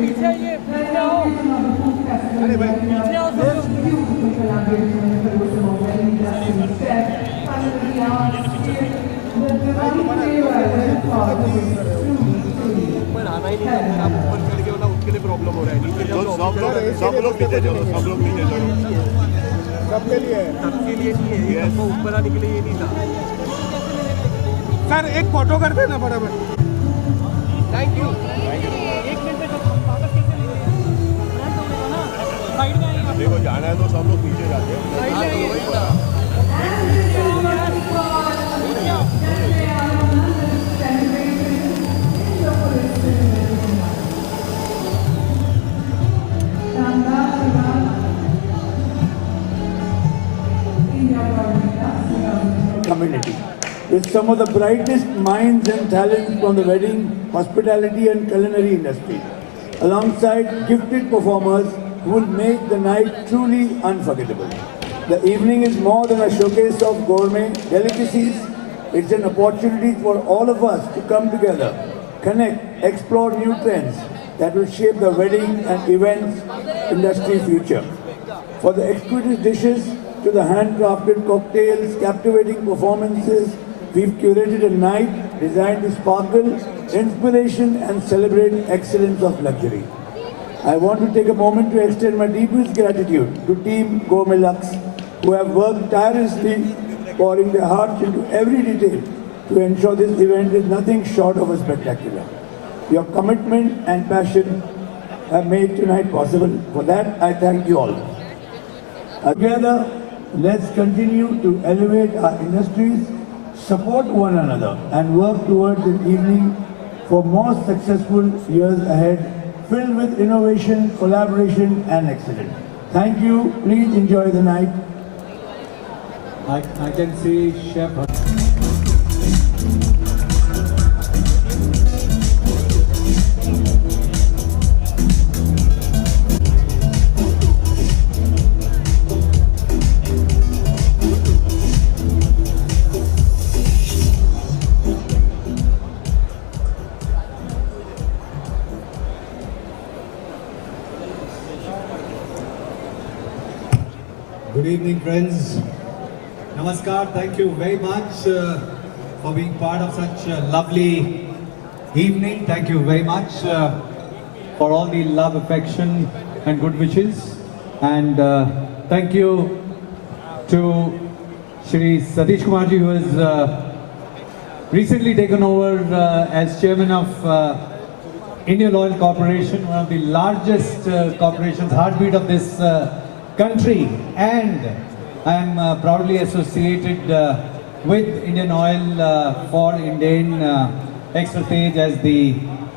पीछे ये पीछे आओ, अरे भाई पीछे आओ ऊपर आना ही नहीं है, आप ऊपर चढ़ के ना उसके लिए प्रॉब्लम हो रहा है, नीचे जाओ सब लोग नीचे जाओ, सब लोग नीचे जाओ, सबके लिए नहीं है, सबको ऊपर आने के लिए ये नहीं था। सर एक फोटो कर देना फटाफट। Thank you. एक मिनट में वापस कैसे ले साइड में आइए, देखो जाना है तो सब लोग नीचे जाते हैं। साइड में आइए। Community with some of the brightest minds and talents from the wedding, hospitality and culinary industry, alongside gifted performers who will make the night truly unforgettable. The evening is more than a showcase of gourmet delicacies. It's an opportunity for all of us to come together, connect, explore new trends that will shape the wedding and events industry future. For the exquisite dishes to the handcrafted cocktails, captivating performances, we've curated a night designed to sparkle, inspiration and celebrate excellence of luxury. I want to take a moment to extend my deepest gratitude to Team Gourmet Lux, who have worked tirelessly, pouring their hearts into every detail to ensure this event is nothing short of a spectacular. Your commitment and passion have made tonight possible. For that, I thank you all. Together, let's continue to elevate our industries, support one another, and work towards an evening for more successful years ahead, filled with innovation, collaboration, and excellence. Thank you. Please enjoy the night. I can see Chef. Good evening, friends. Namaskar. Thank you very much for being part of such a lovely evening. Thank you very much for all the love, affection, and good wishes. And thank you to Shri Satish Kumarji, who has recently taken over as chairman of Indian Oil Corporation, one of the largest corporations, heartbeat of this country, and I am proudly associated with Indian Oil for Indian Extra-Tej as the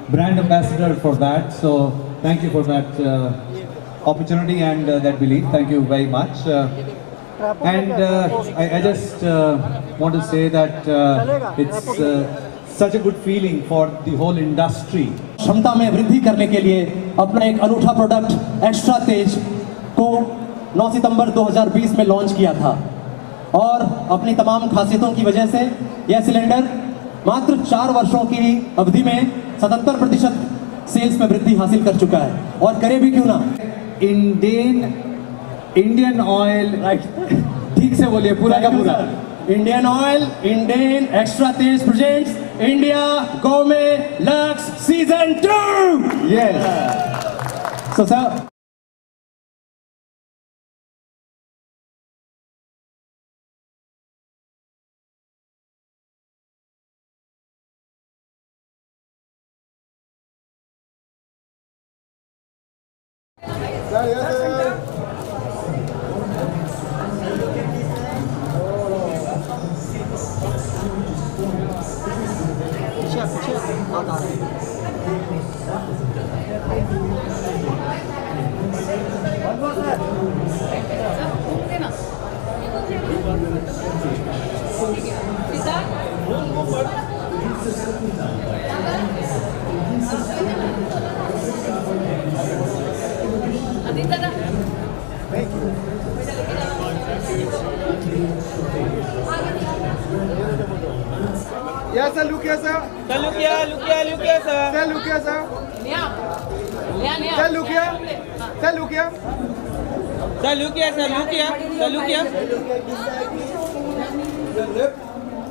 brand ambassador for that. So thank you for that opportunity and that belief. Thank you very much. And I just want to say that it's such a good feeling for the whole industry. क्षमता में वृद्धि करने के लिए अपना एक अनूठा product extra तेज को 9 सितंबर 2020 में लॉन्च किया था और अपनी तमाम खासियतों की वजह से यह सिलेंडर मात्र 4 वर्षों की अवधि में 77% सेल्स में वृद्धि हासिल कर चुका है और करे भी क्यों ना। इंडियन ऑयल, ठीक से बोलिए पूरा का पूरा। Indian Oil, Indian Extra Tez presents India Gourmet Lux season 2। Yes. So sir, Aditya sir, look here, sir. Sir, look here, sir. Sir, look here, sir. Sir, look here. Sir, look here. Sir, look here.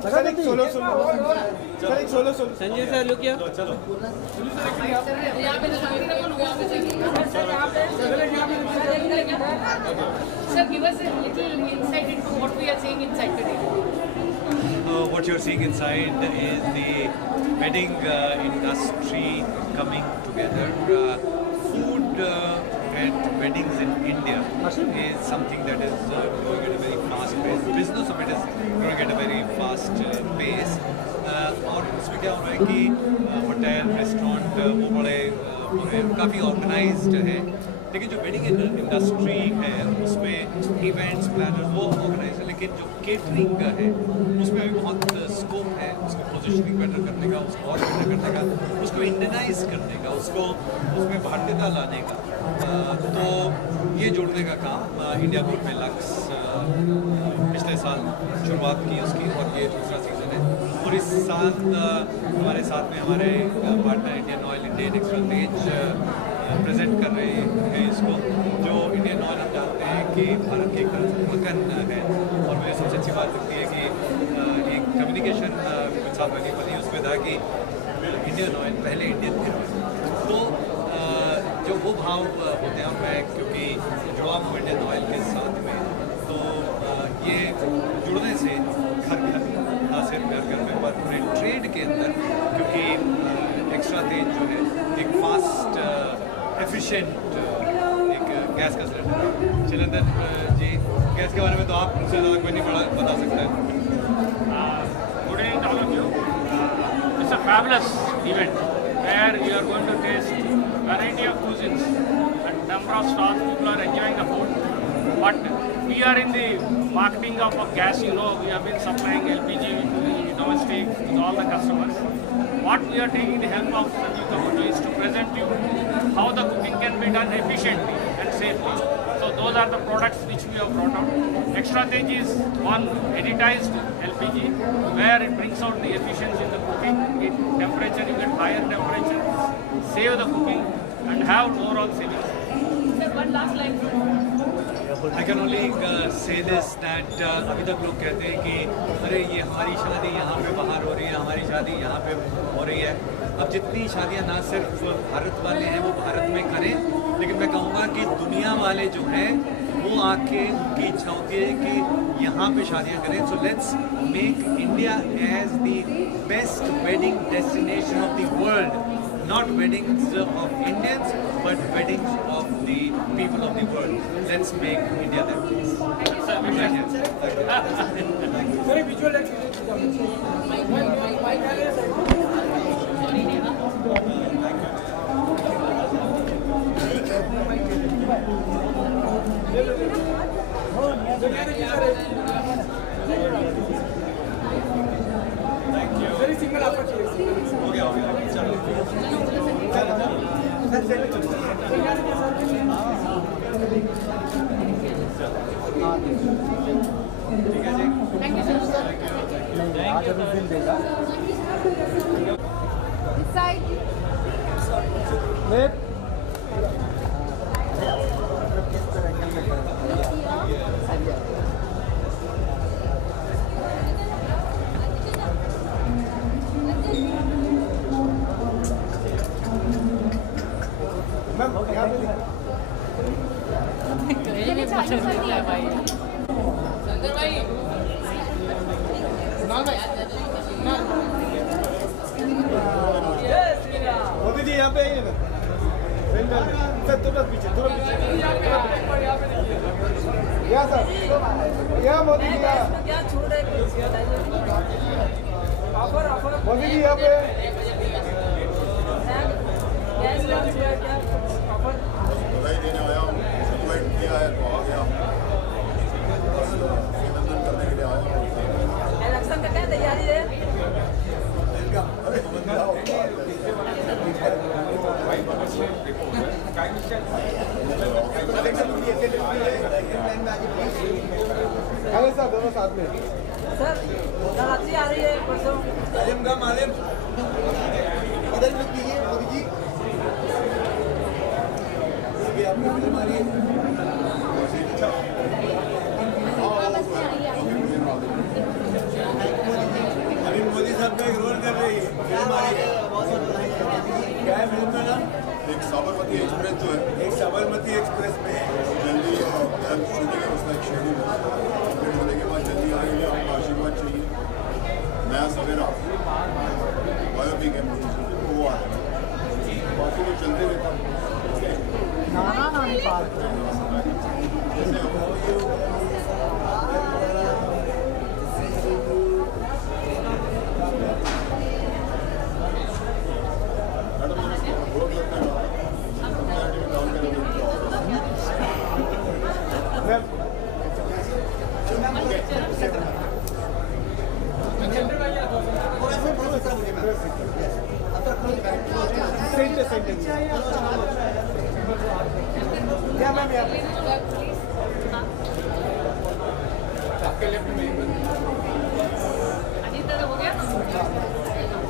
Sir, एक solo. Sir, एक solo. Sanjay sir, look here. Sir, give us a little insight into what we are seeing inside today. What you're seeing inside is the wedding industry coming together. Food and weddings in India is something that is growing at a very fast pace. Business of it is growing at a very fast pace. और उसमें क्या हो रहा है कि hotel restaurant वो बड़े काफ़ी ऑर्गेनाइज्ड है, लेकिन जो वेडिंग इंडस्ट्री है उसमें इवेंट्स प्लानर वो ऑर्गेनाइज है, लेकिन जो केटरिंग का है उसमें भी बहुत स्कोप है उसकी पोजीशनिंग बेटर करने का, उसको और बेटर करने का, उसको इंडियनाइज करने का, उसको उसमें भारतीयता लाने का। तो ये जोड़ने का काम इंडिया ग्रुप में लक्स पिछले साल शुरुआत की उसकी, और ये दूसरा सीज़न है। और इस साल हमारे साथ में हमारे partner Indian Oil, Indian Extra Tez present कर रहे हैं इसको, जो इंडियन ऑयल हम जानते हैं कि भारत की एक तरह से मक्खन है। और मुझे सबसे अच्छी बात लगती है कि एक कम्युनिकेशन कुछ साल पहले बनी, उसमें था कि इंडियन ऑयल पहले इंडियन फिर ऑयल। तो जो वो भाव होते हैं, और मैं क्योंकि जुड़ा हूँ इंडियन ऑयल के साथ में, तो ये जुड़ने से घर घर ना सिर्फ घर घर में पर पूरे ट्रेड के अंदर, क्योंकि एक्स्ट्रा तेज जो है एक फास्ट एफिशिएंट एक गैस का सिलेंडर। चिलंदर जी, गैस के बारे में तो आप मुझसे ज़्यादा कोई नहीं बता सकता है। Good evening to all of you. It's a fabulous event where you are going to taste variety of cuisines and number of stalls. People are enjoying the food. But we are in the marketing of gas. You know, we have been supplying LPG to the domestic to all the customers. What we are taking the help of Sanjeev Kapoor is to present you how the cooking can be done efficiently and safely. So those are the products which we have brought out. Extra Tej is one editized LPG where it brings out the efficiency in the cooking. In temperature, you get higher temperature, save the cooking and have overall savings. Sir, one last line. I can only say this that अभी तक लोग कहते हैं कि अरे ये हमारी शादी यहाँ पे बाहर हो रही है, हमारी शादी यहाँ पे हो रही है। अब जितनी शादियाँ ना सिर्फ भारत वाले हैं वो भारत में करें, लेकिन मैं कहूँगा कि दुनिया वाले जो हैं वो आके उनकी इच्छा होती है कि यहाँ पे शादियाँ करें। So let's make India as the best wedding destination of the world, not weddings of Indians, but weddings of the people of the world. Let's make India that place. Very visual Very single opportunity. हो गया चलो। ठीक है जी। Thank you, sir. This side. Ma'am यहाँ पे संजय भाई मोदी जी यहाँ पे आइए ना। सर थोड़ा पीछे यहाँ सर, यहाँ मोदी जी यहाँ, मोदी जी यहाँ पे। बधाई देने आया हूँ, इन्वाइट किया है तो आ गया हूँ, अभिनंदन करने के लिए आया हूँ। इलेक्शन का क्या तैयारी है? अरे अरे सर दोनों साथ में। सर नवरात्रि आ रही है परसों। अभी मोदी साहब का एक रोल कर रही है, क्या है फिल्म में नाम? एक साबरमती एक्सप्रेस जो है, एक साबरमती एक्सप्रेस में जल्दी शूटिंग है उसका एक शेड्यूल है। कंप्लीट होने के बाद जल्दी आएंगे, आपका आशीर्वाद चाहिए। नया सवेरा बायोपिक है, वो आएगा। बाकी तो चलते रहता है। कैसे हो?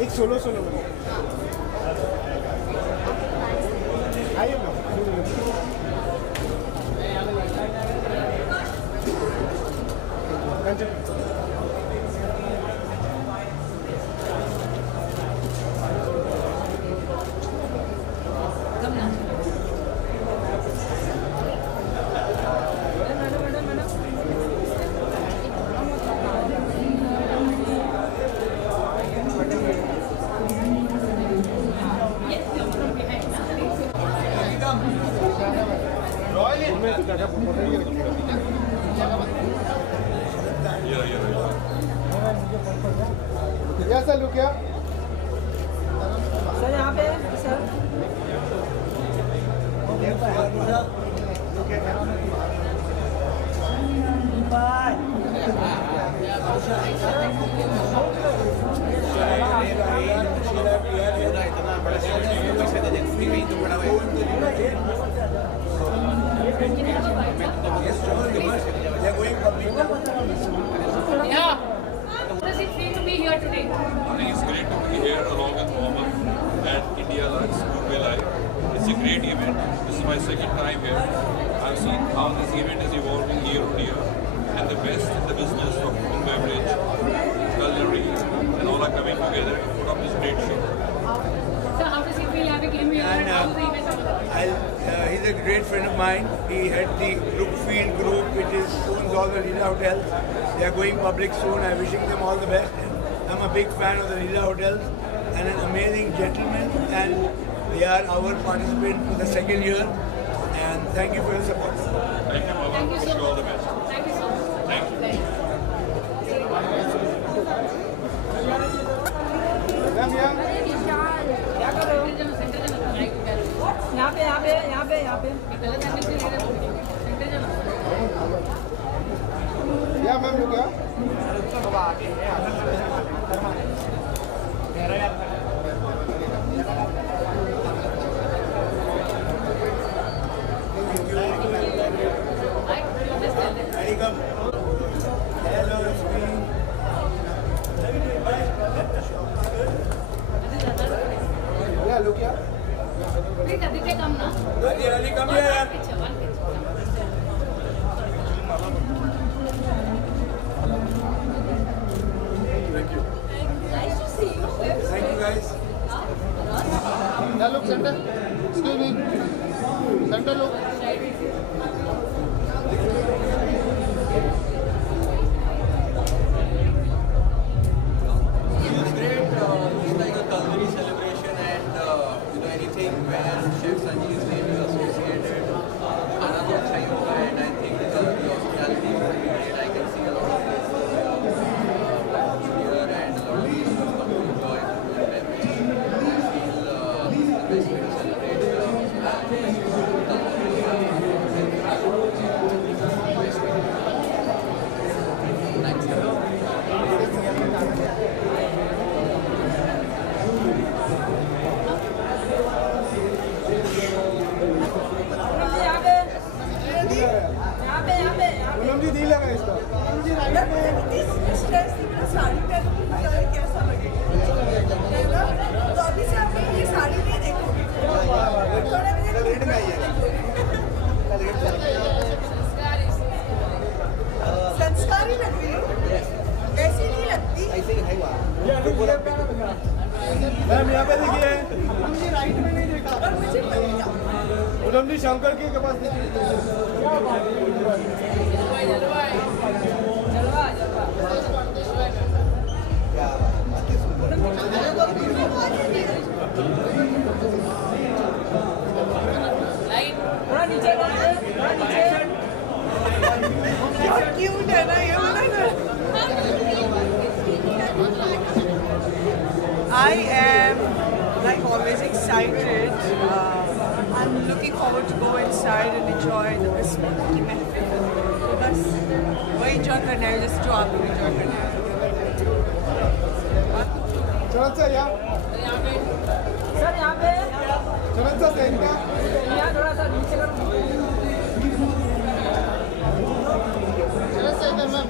एक सोलो आइए ना। कैसा लुक है सर यहाँ पे sir Yeah. How does it feel to be here today? I think it's great to be here along with Mohammed at India Lux Goodwill Live. It's a great event. This is my second time here. I've seen how this event is evolving year on year, and the best in the business of food, beverage, culinary, and all are coming together to put up this great show. So how does it feel having him here? And how is the event over? He's a great friend of mine. He had the Brookfield Group, which owns all the Leela hotels. They are going public soon. I'm wishing them all the best. I'm a big fan of the Leela hotels and an amazing gentleman. And they are our participant for the second year. And thank you for your support. Thank you, Mohammed. Thank you Wish so you all much. the best. Thank you so much. Thank you. क्या कर रहे हो यहाँ पे यहाँ पे यहाँ पे यहाँ पे गलत एंगल से ले रहे हो सेंटर जाना क्या मैम लुक है क्या लुक है Please, Aditya, come now. Come here. One picture, one picture. Nice to see you. Thank you guys. क्या look centre excuse me centre look It's great. It's like a culinary celebration, and anything where Chef Sanjeev's name is associated, खाना तो अच्छा ही होगा, and I think the hospitality will be great. I can see a lot of places here, and a lot of people come to enjoy food and beverage. I feel the best way to celebrate hospitality. Poonam जी दी लगा इसका कैसा लगे madam जी शंकर के पास थोड़ा नीचे थोड़ा नीचे cute है ना ये वाला I am like always excited. I'm looking forward to go inside and enjoy the Christmas की महफिल. बस वही enjoy करना है जैसे जो आप लोग enjoy करना है. चलो सर यहाँ सर यहाँ पे चलो सर इनका यहाँ थोड़ा सा नीचे करो चलो सर इधर ma'am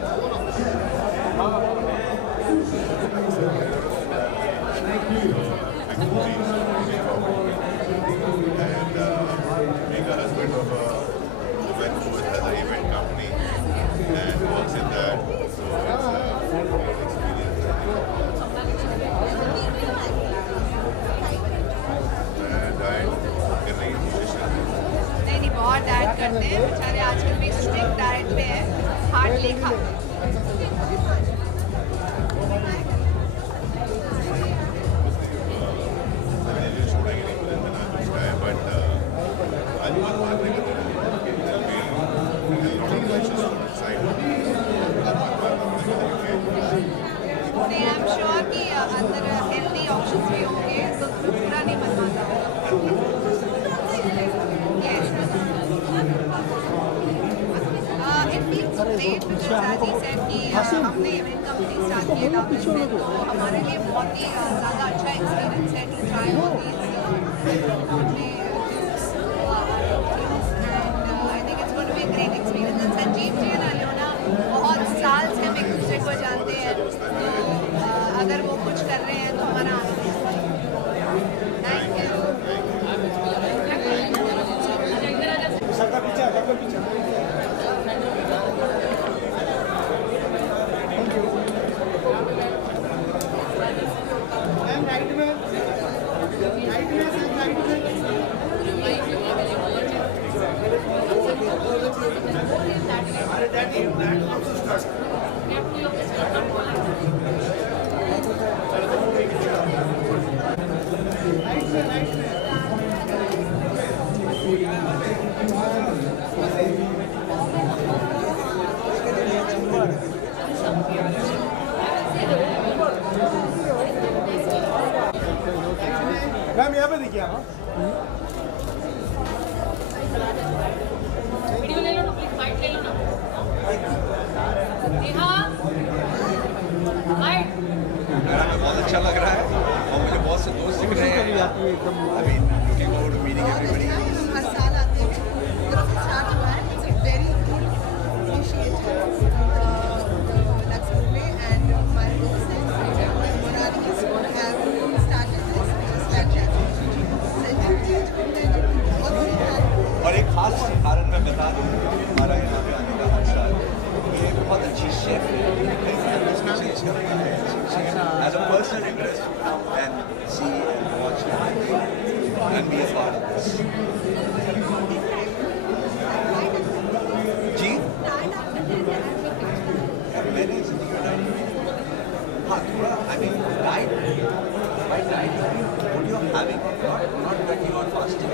being a husband of a woman who has an event company and works in that, so it's a great experience. And I'm getting nutrition. नहीं बहुत डाइट करते हैं बेचारे आजकल भी स्ट्रिक्ट डाइट पे है हार्डली खाते हैं नहीं आई एम श्योर कि अंदर हेल्दी ऑप्शंस भी होंगे तो पूरा नहीं बनवाता it feels great because as he said कि हमने इवेंट कंपनी स्टार्ट किया था तो हमारे लिए बहुत ही ज़्यादा अच्छा एक्सपीरियंस है टू ट्राई ऑल दीज अपने I think it's going to be a great experience and Sanjeev ji and Aliona बहुत साल से हम एक दूसरे को जानते हैं तो अगर वो कुछ कर रहे हैं तो हमारा थैंक यू सबका पीछे सबका पीछे राइट में मैम यहाँ पे देखिए आप वीडियो ले लो ना प्लीज माइक ले लो ना नेहा माइक बहुत अच्छा लग रहा है और मुझे बहुत से दोस्त दिख रहे हैं अभी looking forward to meeting everybody हर साल आते हैं स्टार्ट हुआ है it's a very good initiative Lakshman में एंड हमारे दोस्त हैं Murari is going to have started और एक खास कारण मैं बता दूं हमारा यहाँ पे आने का मकसद ये बहुत अच्छी शेफ है as a personal interest and see and watch and be a part of this जी मैंने हाँ थोड़ा I mean diet by diet what you are having not when you are fasting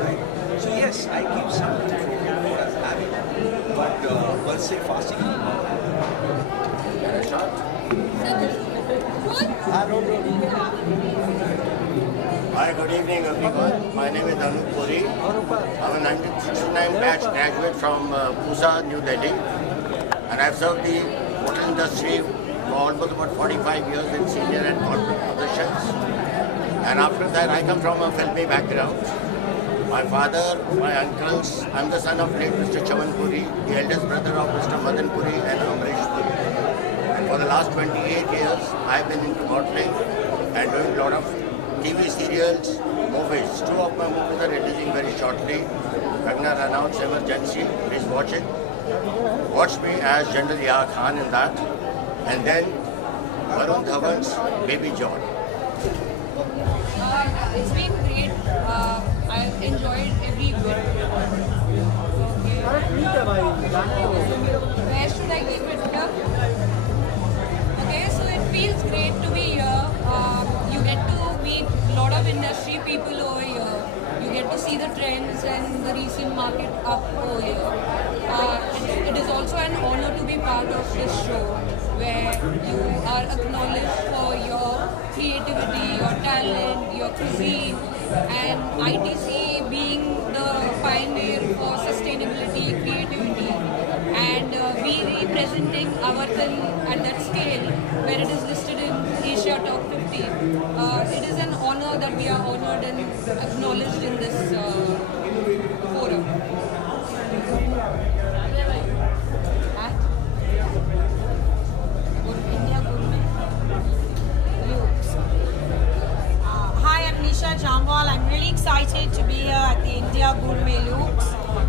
right so yes I keep something for what I'm having but per se fasting Hi, good evening everyone. My name is Anup Puri. I'm a 1969 batch graduate from Pusa, New Delhi, and I've served the hotel industry for almost about 45 years in senior and corporate positions. And after that, I come from a filmy background. My father, my uncles, I'm the son of late Mr. Chaman Puri, the eldest brother of Mr. Madan Puri and Amrish Puri. And for the last 28 years, I've been into modeling and doing a lot of TV serials, movies. Two of my movies are releasing very shortly. Kangna Ranaut's Emergency, please watch it. Watch me as General Yahya Khan in that. And then Varun Dhawan's Baby John. It's been great. I've enjoyed every bit. Where should I keep it here? Okay, so it feels great to be here. You get to meet a lot of industry people over here. You get to see the trends and the recent market up over here. It is also an honor to be part of this show where you are acknowledged for your creativity, your talent, your cuisine, and ITC being the pioneer for sustainability, creativity, and we representing Avartan at that scale where it is listed in Asia Top 50. It is an honor that we are honored and acknowledged in this forum. Hi, I'm Nisha Jamwal. I'm really excited to be here at the India Gourmet Looks.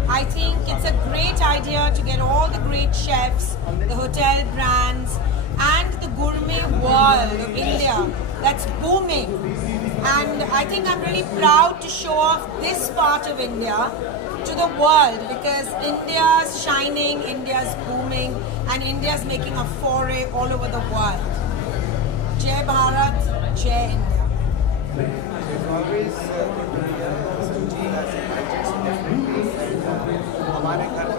I think it's a great idea to get all the great chefs, the hotel brands, and the gourmet world of India that's booming. And I think I'm really proud to show off this part of India to the world because India's shining, India's booming, and India's making a foray all over the world. Jai Bharat, Jai India. हमारे घर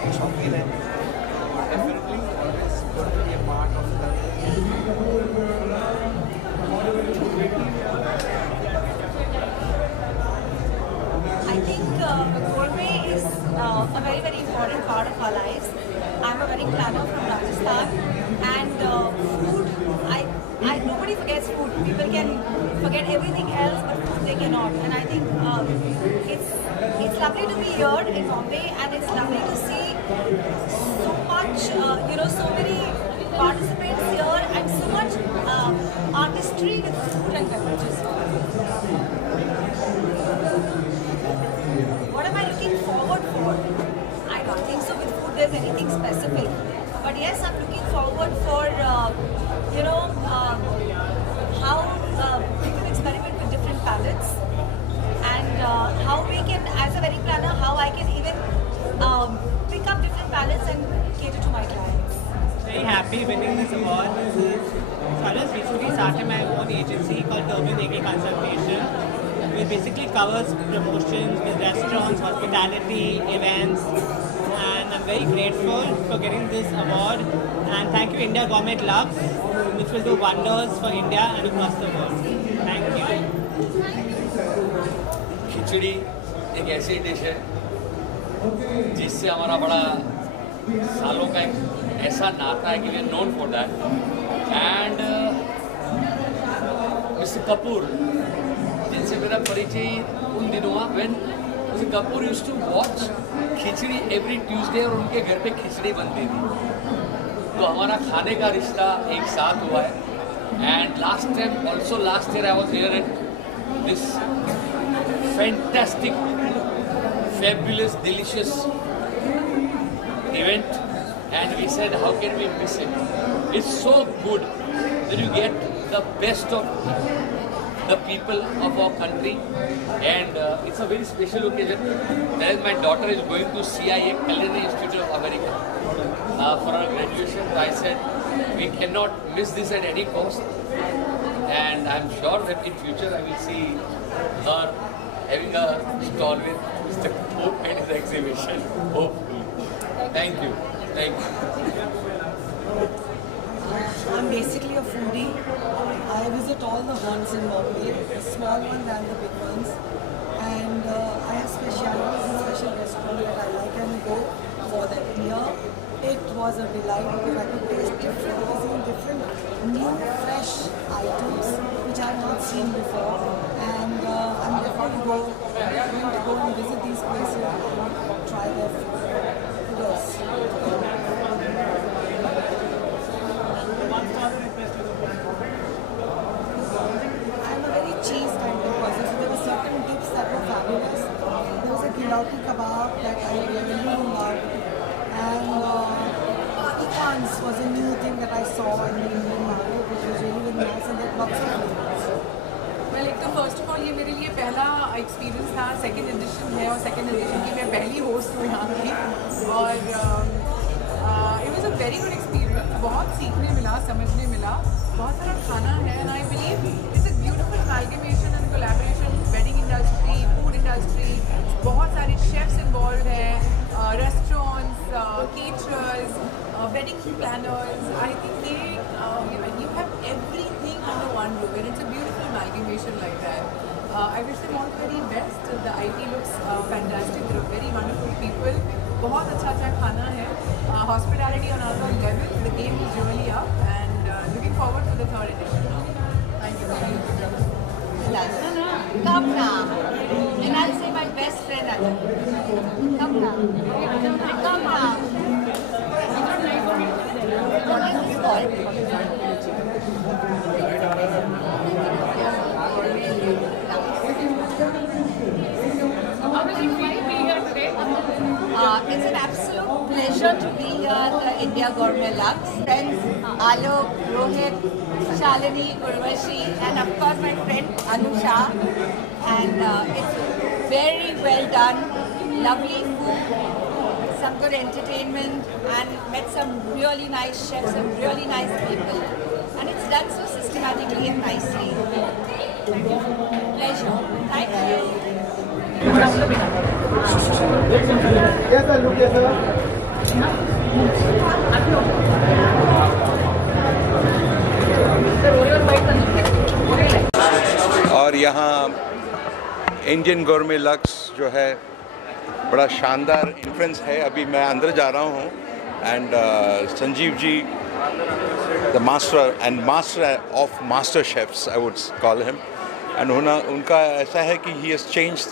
के शौकीन है definitely always going to be a part of I think gourmet is a very, very important part of our lives. I'm a wedding planner from Rajasthan, and food, nobody forgets food. People can forget everything else, but food they cannot. And I think it's lovely to be here in Bombay, and it's lovely to see so much, so many participants here, and so much artistry with food and beverages. What am I looking forward for? I don't think so with food there's anything specific. But yes, I'm looking forward for, how we can experiment with different palettes and how we can, as a wedding planner, how I can even pick up different palettes and cater to my clients. Very happy winning this award. So I just recently started my own agency called Turban Agri Consultation. It basically covers promotions with restaurants, hospitality, events, and I'm very grateful for getting this award. And thank you India Gourmet Lux, which will do wonders for India and across the world. Thank you. खिचड़ी एक ऐसी dish है जिससे हमारा बड़ा सालों का एक ऐसा नाता है कि we are known for that. And mister Kapoor जिनसे मेरा परिचय उन दिनों हुआ when mister Kapoor used to watch khichdi every Tuesday और उनके घर पे खिचड़ी बनती थी. तो हमारा खाने का रिश्ता एक साथ हुआ है. And last year I was here at this fantastic fabulous delicious event, and we said how can we miss it. It's so good that you get the best of the people of our country, and it's a very special occasion. Whereas my daughter is going to CIA, Culinary Institute of America, for her graduation. I said we cannot miss this at any cost, and I'm sure that in future I will see her having a stall with Mr. Kapoor and his exhibition, hopefully. Thank you. Thank you. I'm basically a foodie. I visit all the haunts in Bombay, the small ones and the big ones. And I have specialities in special restaurants that I like and go for them. Here, it was a delight because I could taste different cuisine, different new, fresh items which I have not seen before. And I'm definitely going to go and visit these places and try their food. Yes. I'm a very cheese kind of person, so there were certain dips that were fabulous. There was a gilauti kebab that I really loved, and pecans was a new thing that I saw in the Indian market, which was really, really nice, and there were lots of flavors. Well, the first of all, ये मेरे लिए पहला experience था, second edition है और second edition की मैं पहली होस्ट हूँ यहाँ की और it was a very good experience. बहुत सीखने मिला, समझने मिला, बहुत सारा खाना है and I believe it's a beautiful amalgamation and collaboration, wedding industry, food industry, बहुत सारे शेफ्स इन्वॉल्व हैं, restaurants, caterers, wedding planners. I think you have everything under one roof and it's a beautiful amalgamation like that. I wish them all the very best. The IT looks fantastic. They're very wonderful people. बहुत अच्छा खाना है. Hospitality on another level. The game is really up and looking forward to the third edition now. Thank you. Come now. And I'll say my best friend Ajay. Come now. Come now. What is this called? How does it feel to be here today? It's an absolute pleasure to be here at the India Gourmet Lux. Friends Alok, Rohit, Shalini, Urvashi, and of course my friend Anusha. And it's very well done, lovely food, some good entertainment, and met some really nice chefs and really nice people. And it's done so systematically and nicely. Pleasure. Thank you. Yes, sir. Look, yes, sir. और यहाँ Indian गोरमे lux जो है बड़ा शानदार entrance है। अभी मैं अंदर जा रहा हूँ and Sanjeev ji the master of master chefs I would call him and उनका ऐसा है कि he has changed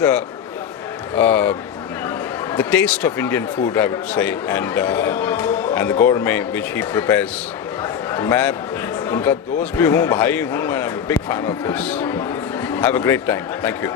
the taste of Indian food I would say and the gourmet which he prepares. मैं उनका दोस्त भी हूँ, भाई हूँ and I am a big fan of his. Have a great time. Thank you.